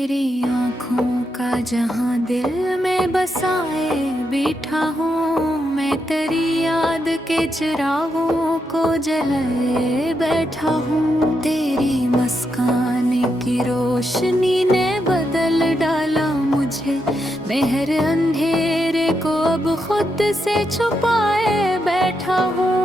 तेरी आँखों का जहाँ दिल में बसाए बैठा हूँ मैं, तेरी याद के चिरागों को जलाए बैठा हूँ। तेरी मुस्कान की रोशनी ने बदल डाला मुझे, मैं हर अंधेरे को अब खुद से छुपाए बैठा हूँ।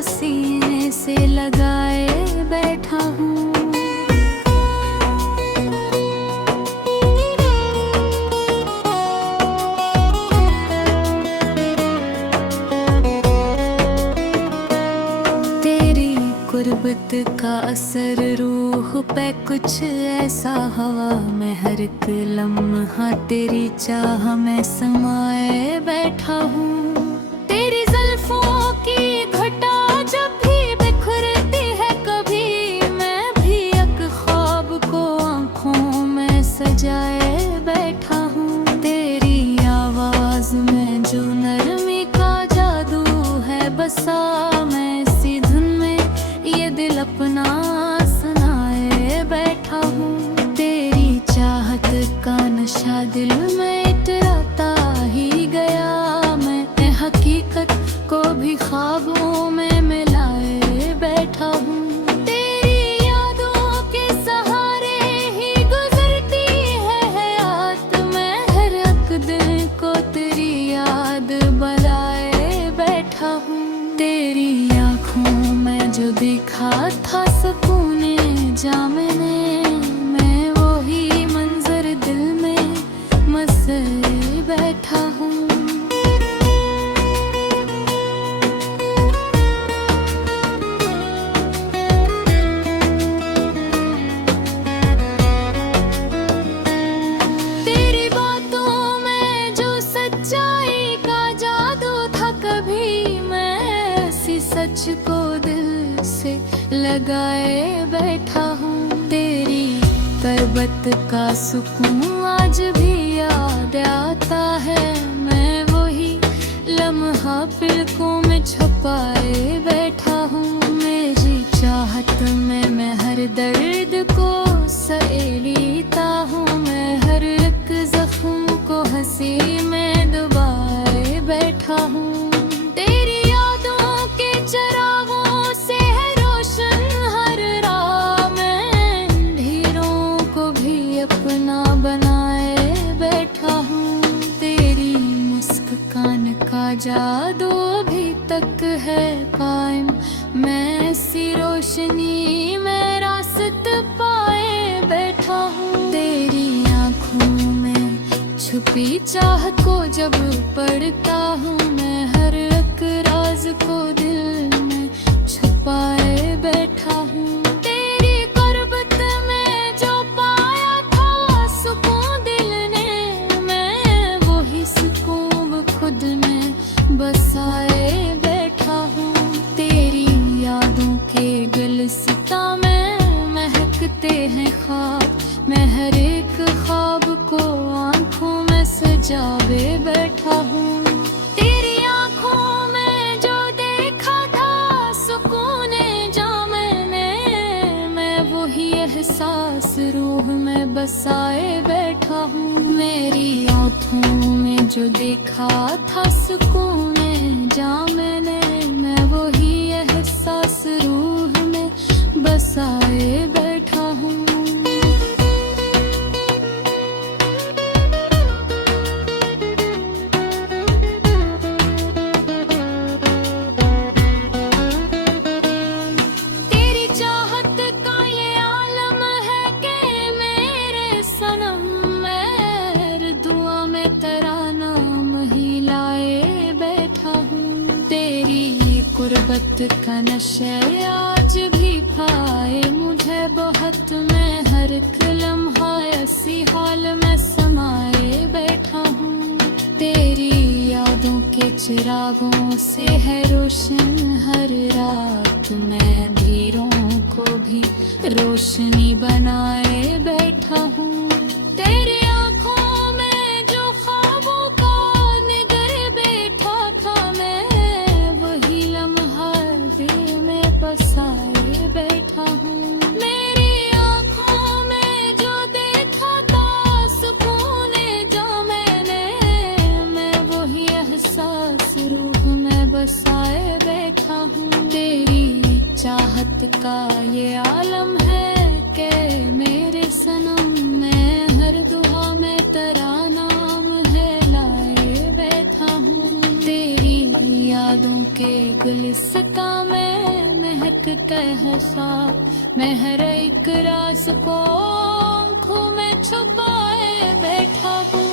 सीने से लगाए बैठा हूँ। तेरी गुर्बत का असर रूह पे कुछ ऐसा हवा में, हर एक लम्हा तेरी चाह में समाए बैठा हूँ। तेरी जुल्फों की घटा जब भी बिखरती है कभी, मैं भी एक ख्वाब को आँखों में सजाए बैठा हूँ। तेरी आवाज में जो नरमी का जादू है बसा, मैं इसी धुन में ये दिल अपना सुनाए बैठा हूँ। तेरी चाहत का नशा दिल में इतराता ही गया, मैं हकीकत को भी ख्वाबों में मिलाए बैठा हूँ। तेरी यादों के सहारे ही गुजरती है हयात, मैं हर एक दिन को तेरी याद बनाए बैठा हूँ। तेरी आँखों में जो दिखा था सुकूने जा मैंने, मैं वही मंजर दिल में मसे बैठा हूँ। सच को दिल से लगाए बैठा हूँ। तेरी तरबत का सुकून आज भी याद आता है, मैं वही लम्हा पलकों में छुपाए बैठा हूँ। मेरी चाहत में मैं हर दर्द को सहेलीता हूँ, मैं हर एक जख्म को हंसी में दबाए बैठा हूँ। जादू अभी तक है कायम, मैं ऐसी रोशनी में रास्त पाए बैठा हूँ। तेरी आँखों में छुपी चाहत को जब पढ़ता हूँ, मैं हर एक राज को दिल में छुपाए बैठा हूँ। तेरी गुर्बत में जो पाया था सुकून दिल ने, मैं वही सुकून खुद में बसाए बैठा हूँ। तेरी यादों के गुलसिता में महकते हैं ख्वाब, मैं हर एक ख्वाब को आँखों में सजावे बैठा हूँ। तेरी आँखों में जो देखा था सुकून जा मैंने, मैं वही एहसास रूह में बसाए बैठा हूँ। मेरी आँखों में जो देखा था सुकून जा मैंने, मैं वही एहसास रूह में बसाए बैठा हूँ। तेरी चाहत का ये आलम है कि मेरे सनम, मैं दुआ में तेरा नाम ही लाए बैठा हूँ। तेरी गुर्बत का नशा आज भी भाए मुझे बहुत, मैं हर एक लम्हा ऐसी हाल में समाए बैठा हूँ। तेरी यादों के चिरागों से है रोशन हर रात, मैं अंधेरों को भी रोशनी बनाए बैठा हूँ। तेरी आँखों में जो ख्वाबों का निगर का ये आलम है कि मेरे सनम, मैं हर दुआ में तेरा नाम है लाए बैठा हूँ। तेरी यादों के गुलिस्ता में महक कहसा, मैं हर एक राज को आँखों में छुपाए बैठा हूँ।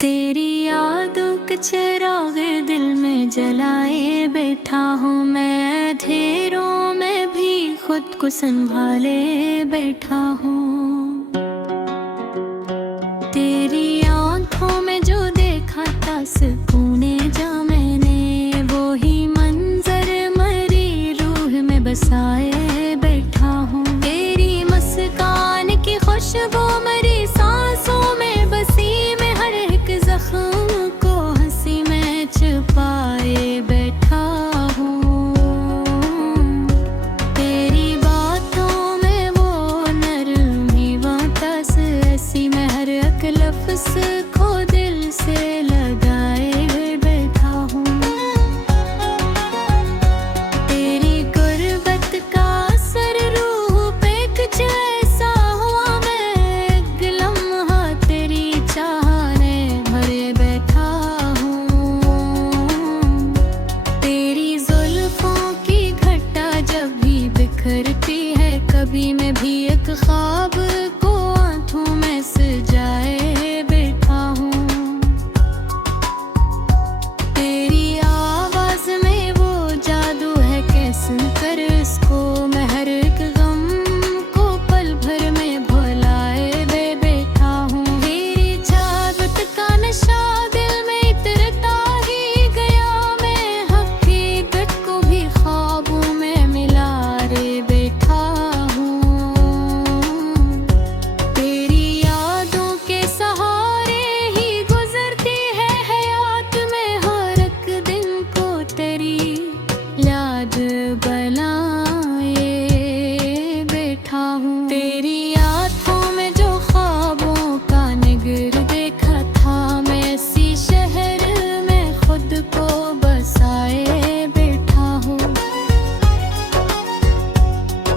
तेरी यादों के चिराग दिल में जलाए बैठा हूँ मैं, अंधेरों में भी खुद को संभाले बैठा हूँ। तेरी आंखों में जो देखा था सुकूने जा मैंने, वो ही मंजर मरी रूह में बसाए बैठा हूँ। तेरी मुस्कान की खुशबू मरी सांसों में बसी, मैं हर एक जख्म को हंसी में छुपाए बैठा हूँ। तेरी बातों में वो नरमी वातस ऐसी, मैं हर एक लफ्ज़ को दिल से लगाए बैठा हूँ। तेरी गुर्बत का असर रूह पे कुछ ऐसा हुआ, मैं एक लम्हा तेरी चाहने भरे बैठा हूँ। तेरी जुल्फों की घटा जब भी बिखरती है, कभी मैं भी एक ख्वाब को आंखों में सजाए बैठा हूँ। तेरी आवाज में वो जादू है कैसे कर इसको, मैं हर एक गम को पल भर में भुलाए बैठा हूँ। तेरी चाहत का नशा दिल में इतरता ही गया, मैं हकीकत को भी ख्वाबों में मिला रे बैठा हूँ। तेरी यादों के सहारे ही गुजरती है हयात में, हर एक दिन को तेरी याद बनाए बैठा हूँ। तेरी आँखों में जो ख्वाबों का निगर देखा था, मैं इसी शहर में खुद को बसाए बैठा हूँ।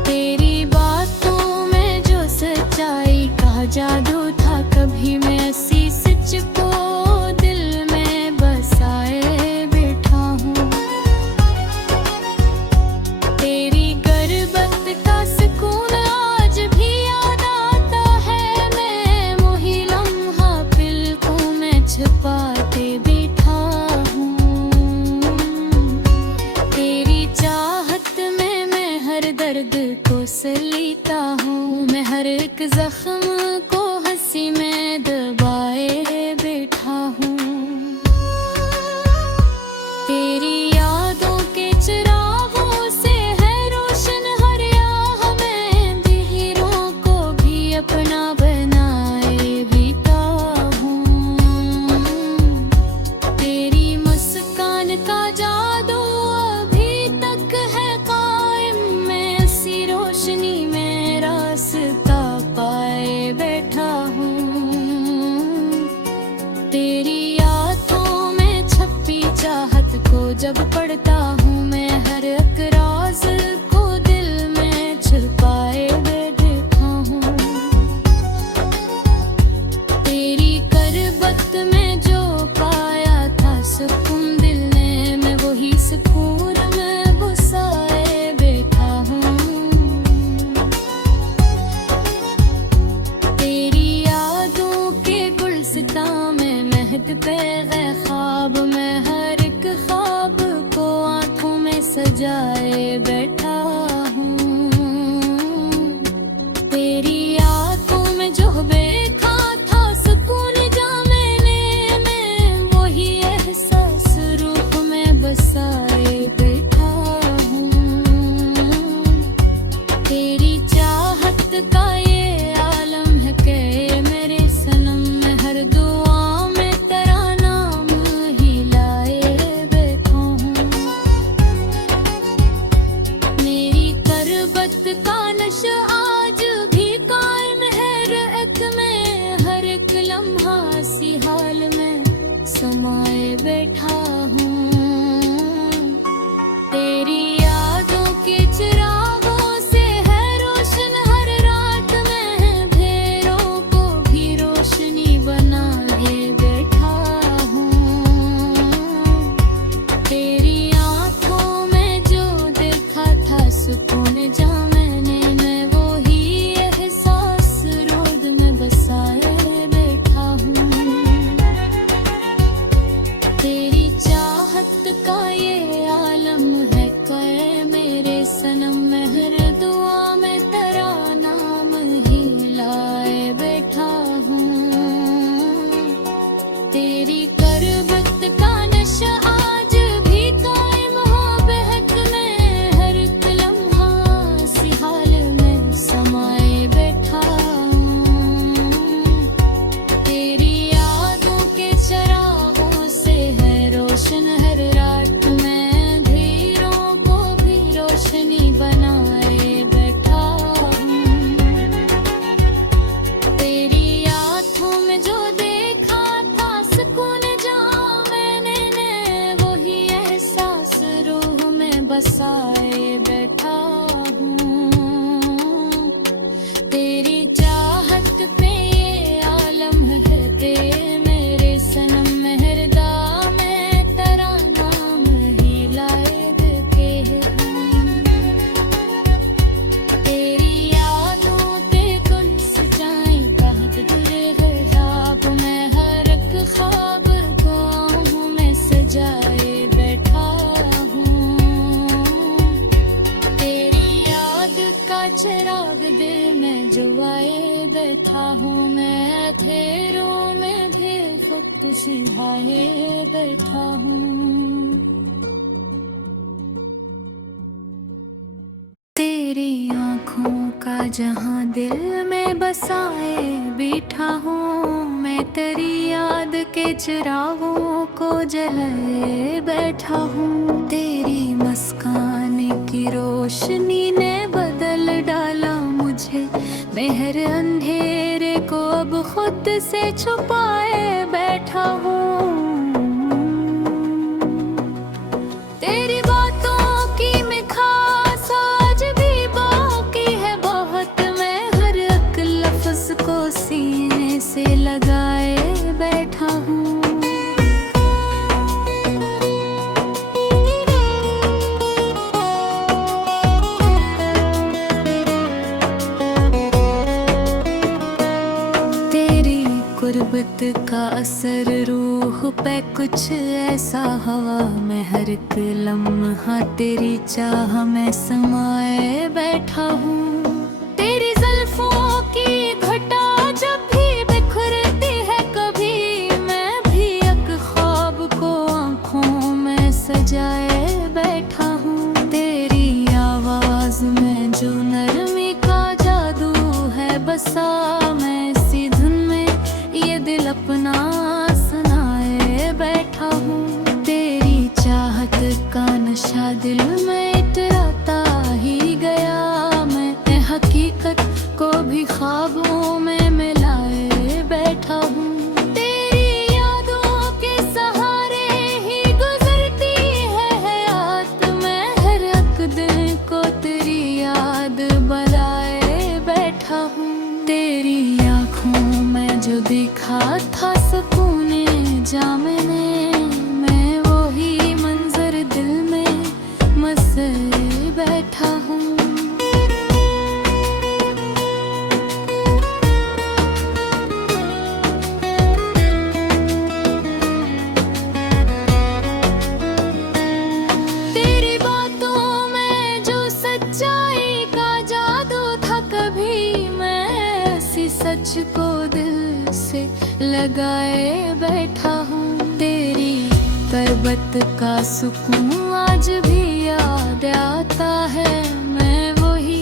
तेरी बातों में जो सच्चाई का जादू था, कभी मैं इसी सच को दिल में बसाए बैठा हूँ। तेरी गुर्बत का सुकून आज भी याद आता है, मैं वही लम्हा पलकों में छुपाते बैठा हूँ। तेरी चाहत में मैं हर दर्द को सलीता हूँ, मैं हर एक जख्म को हंसी में दबाए बैठा हूँ। तेरी यादों के चिरागों से है रोशन हर राह, मैं अंधेरों को भी अपना बनाए बैठा हूँ। तेरी मुस्कान का जादू अभी तक है कायम, मैं इसी रोशनी में रास्ता पाए बैठा हूँ। तेरी यादों में छपी चाहत को जब पढ़ता हूँ, मैं हर एक राज को दिल में छुपाए बैठा हूँ। तेरी करबत में जो पाया था सुकून दिल ने, मैं वही सुकून में बसाए बैठा हूँ। तेरी यादों के गुलसिता में महकते गए ख्वाब, मैं हर एक ख्वाब को आंखों में सजाए बैठा हूँ। तेरी आंखों में जो देखा था सुकून जा मैंने, मैं वही एहसास रूह में बसाए बैठा हूँ। तेरी चाहत का ये आलम है कि मेरे सनम, मैं हर दुआ में तेरा नाम बैठा हूँ मैं, अंधेरों में भी खुद सिंहाए बैठा हूँ। तेरी आँखों का जहाँ दिल में बसाए बैठा हूँ मैं, तेरी याद के चिरागों को जलाए बैठा हूँ। तेरी मुस्कान की रोशनी ने बदल डाला मुझे, मैं हर अंधेरे को अब खुद से छुपाए बैठा हूँ। तेरी बातों की मिठास आज भी बाकी है बहुत, मैं हर एक लफ्ज को सीने से लगाए बैठा हूँ। गुर्बत का असर रूह पे कुछ ऐसा हवा में, हर एक लम्हा तेरी चाह में समाए बैठा हूँ। तेरी जुल्फों की घटा जब भी बिखरती है कभी, मैं भी एक ख्वाब को आँखों में सजाए बैठा हूँ। तेरी आवाज में जो नरमी का जादू है बसा, मैं इसी धुन में ये दिल अपना सुनाए बैठा हूँ। तेरी चाहत का नशा दिल में इतराता ही गया, मैं हकीकत को भी ख्वाबों में मिलाए बैठा हूँ। तेरी यादों के सहारे ही गुजरती है हयात, मैं हर एक दिन को तेरी याद बनाए बैठा हूँ। तेरी आँखों में जो दिखा था सुकूने जामने, मैं वही मंजर दिल में मसे बैठा हूँ। तेरी बातों में जो सच्चाई का जादू था कभी, मैं इसी सच को दिल से लगाए बैठा हूँ। तेरी तरबत का सुकून आज भी याद आता है, मैं वही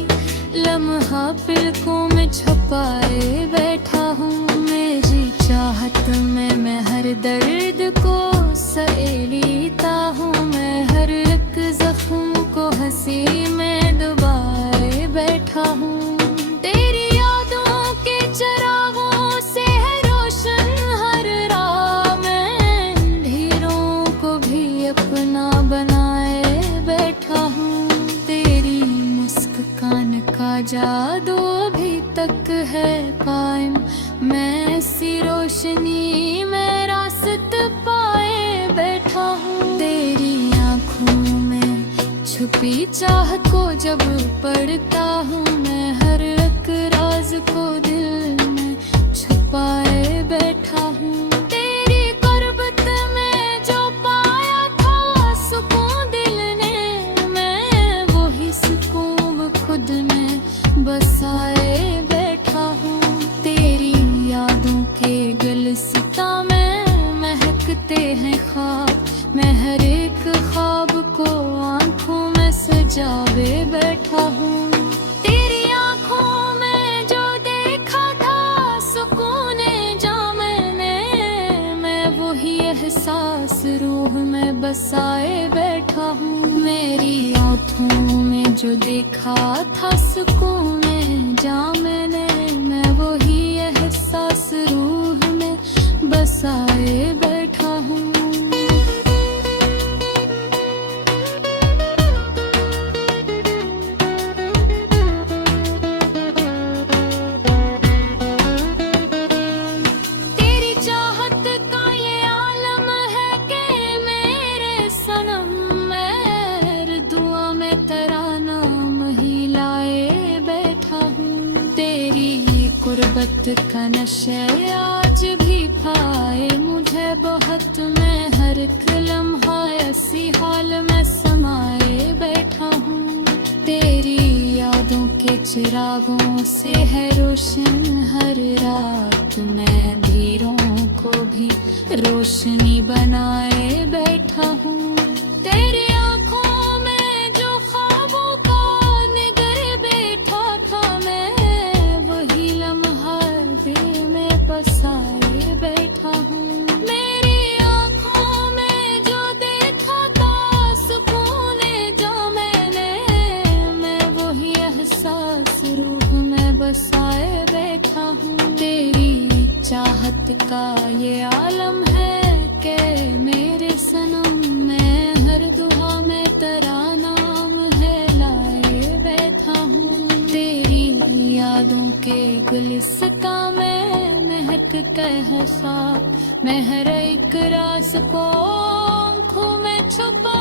लम्हा पलकों में छुपाए बैठा हूँ। मेरी चाहत में मैं हर दर्द को सहेलीता हूँ, मैं हर एक जख्म को हंसी में डुबाए बैठा हूँ। तेरी यादों के चिरागों से है रोशन हर राह, मैं अंधेरों को भी अपना बनाए बैठा हूँ। तेरी मुस्कान का जादू अभी तक है कायम, मैं इसी रोशनी में रास्ता पाए बैठा हूँ। तेरी आँखों में छुपी चाह को जब पढ़ता हूँ, मैं हर एक राज को दिल में छुपाए बैठा हूँ। तेरी गुर्बत में जो पाया था सुकून दिल ने, मैं वही सुकून खुद में बसाए बैठा हूँ। तेरी यादों के गुलसिता में महकते हैं ख्वाब, मैं हर एक ख्वाब को आँखों में सजावे बैठा हूँ। तेरी आँखों में जो देखा था सुकून जा मैंने, मैं वही एहसास रूह में बसाए बैठा हूँ। मेरी आँखों में जो देखा था सुकून जा मैंने, मैं वही एहसास रूह में बसाए बैठा हूँ। तेरी चाहत का ये आलम है कि मेरे सनम, मैं दुआ में तेरा नाम ही लाए बैठा हूँ। तेरी गुर्बत का नशा आज भी भाए मुझे बहुत, मैं हर एक लम्हा ऐसी हाल में समाए बैठा हूँ। तेरी यादों के चिरागों से है रोशन हर रात। मैं अंधेरों को भी रोशनी बनाए बैठा हूँ। तेरी आंखों में जो ख्वाबों का निगर बैठा था मैं, वही लम्हा दिल में बसाए बैठा हूँ। मेरी आंखों में जो देखा था सुकून जो मैंने, मैं वही एहसास रूह में बसाए बैठा हूँ। तेरी चाहत का ये आलम है कि मेरे सनम, मैं हर दुआ में तेरा नाम है लाए बैठा हूँ। तेरी यादों के गुलिस्ता में महक कह सा, मैं हर एक राज को आँखों में छुपा